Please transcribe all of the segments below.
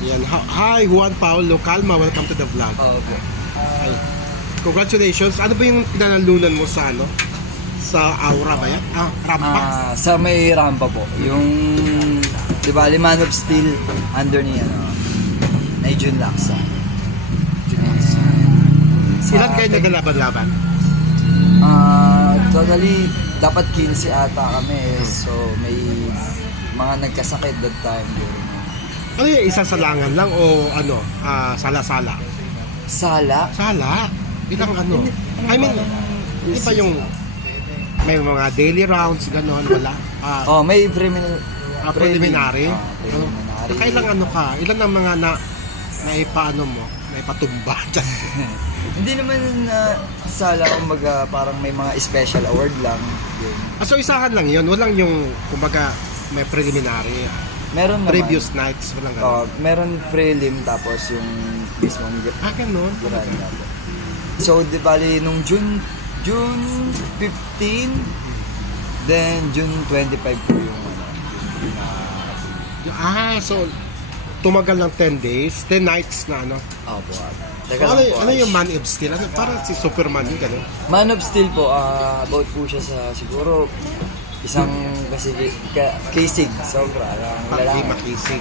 Yan. Hi, Juan Paulo Calma. Welcome to the vlog. Okay. Hi. Congratulations. Ano ba yung pinanalunan mo sa ano? Sa Aura ba yan? Rampa? Sa may rampa po. Yung, di ba, Man of Steel under ni Jun Laksa. Ilan kayo nagalaban-laban? Totally, dapat 15 ata kami. So, may mga nagkasakit that time. Ano yung isang salangan lang o ano? Sala-sala? Sala? Sala? Ilang ano? I mean, di ba yung may mga daily rounds, gano'n, wala? May preliminary? Kailang ano ka? Ilan ang mga naipaano mo? Naipatumba dyan? Hindi naman sala, kumbaga parang may mga special award lang. Yun. So isahan lang yun? Walang yung, kumbaga, may preliminary? Meron naman. Previous nights, walang gano'n? Meron prelim tapos yung mismong gano'n? So, di bali, nung June 15, then June 25 po yung so tumagal ng 10 days, 10 nights na ano? Opo. Ano yung Man of Steel? Ano, parang si Superman yung gano'n? Man of Steel po, about po siya sa siguro isang kasig, sobra. Pag-i makisig.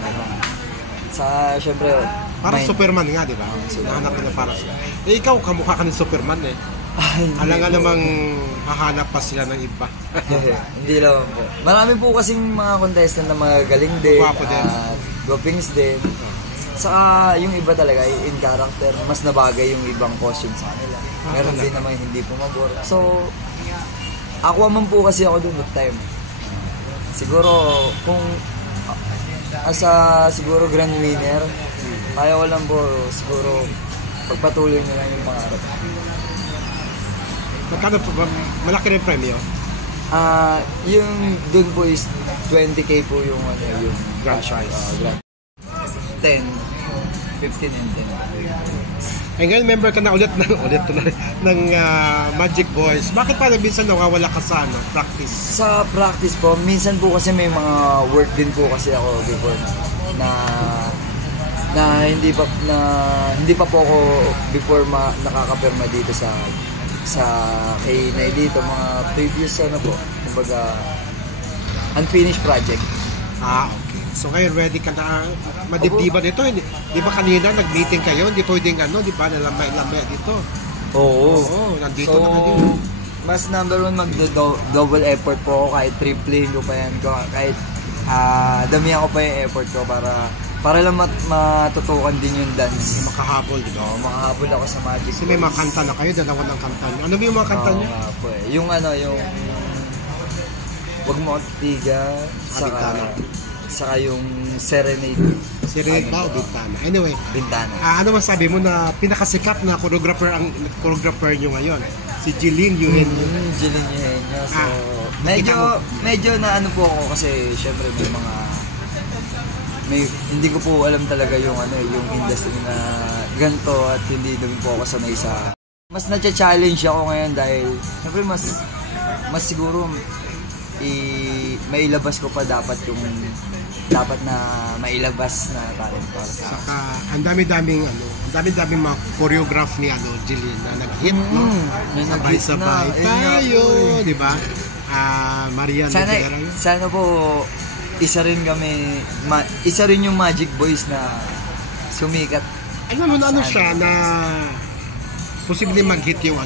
Sa, syempre, parang Superman nga, di ba? Nahanap na parang ikaw, kamukha ka ng Superman eh. Alam nga namang hahanap pa sila ng iba. Hindi lang po. Marami po kasing mga contestant na magaling din. Guwapo din. Gopings din. Saka yung iba talaga, in character, mas nabagay yung ibang costume sa kanila. Meron din naman hindi pumabor. So, ako man po kasi ako dun that time. Siguro, kung siguro grand winner, kaya ko lang po siguro pagpatuloy nyo lang yung pangarap. Magkano po ba? Malaki rin premyo? Yung dun po is 20k po yung yung grand prize. 10, 15 and 10. Ngayon member ka na ulit ng Magic Boys. Bakit parang minsan nawawala ka sa practice? Sa practice po, minsan po kasi may mga work din po kasi ako before na hindi pa po ako before nakakapirma dito sa kay Nay dito, mga previous po, kumbaga unfinished project. Okay. So ngayon ready ka na madibdiban ito. Di ba kanina nag-meeting kayo? Hindi pwedeng di ba nalamay dito? Oo, nandito na kayo. Mas number one mag-double effort po ako, kahit tripling ko pa yan, kahit damihan ko pa yung effort ko para lang matutukan din yung dance. Makahabol, di ba? Makahabol ako sa Magic Boys. May mga kanta na kayo, dalawa ng kanta niyo. Ano ba yung mga kanta niyo? Yung Wag Mo Tiga, saka yung Serenade. Serenade ba o Bintana? Anyway, Bintana. Ano masabi mo na pinakasikat na choreographer niyo ngayon? Si Jilin Eugenio. Jilin Eugenio. So, medyo na ano po ako kasi syempre hindi ko po alam talaga yung yung industry na ganito at hindi din po ako sanay sa. Mas na-challenge ako ngayon dahil syempre mas siguro mailabas ko pa dapat na mailabas na talent para sa akin. Saka ang dami-daming mga choreograph ni Jilin na nag-hit, no? Sabay-sabay tayo, di ba? Marian sana po isa rin yung Magic Boys na sumikat. Alam mo na siya na posible mag-hit yung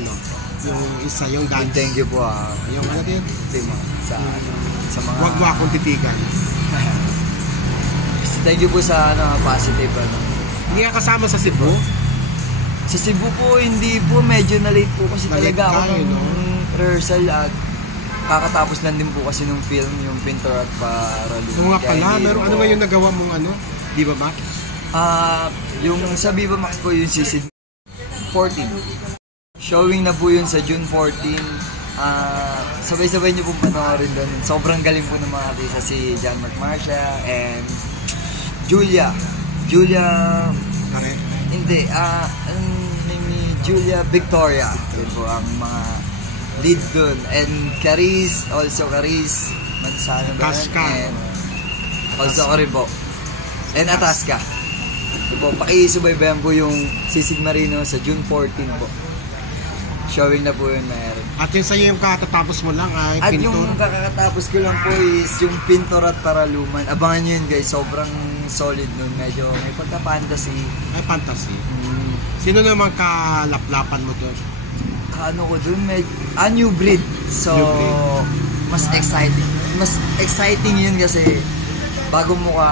yung dance. Thank you po. Yung din? Sa mga wag mo akong titigan. Thank you po sa positive Hindi ka kasama sa Cebu? Sa Cebu po, hindi po. Medyo na-late po kasi talaga ako ng rehearsal at kakatapos lang din po kasi nung film, yung Pintor at Paralo. Nga pala, ano ba yung nagawa mong Viva Max? Yung sa Viva Max po yung season 14. Showing na po yun sa June 14. Sabay-sabay niyo pong panoorin doon. Sobrang galing po ng mga artista, si John McMarcia and Julia. Hindi, Julia Victoria. Yun po ang mga lead dun. And Caris Manzano. Tasca. And also ako rin po. And Atasca. So po, pakisubaybayan po yung Sisig Marino sa June 14 po. Showing na po yun meron. At yun sa'yo yung katatapos mo lang ay At Pintor. yung kakatapos ko lang po is yung Pintor at Paraluman. Abangan nyo yun guys, sobrang solid nun. Medyo may pagka-fantasy. Ay, fantasy. Sino naman kalaplapan mo doon? Ano ko dun, new breed. So, New breed. mas exciting. Mas exciting yun kasi bago mo ka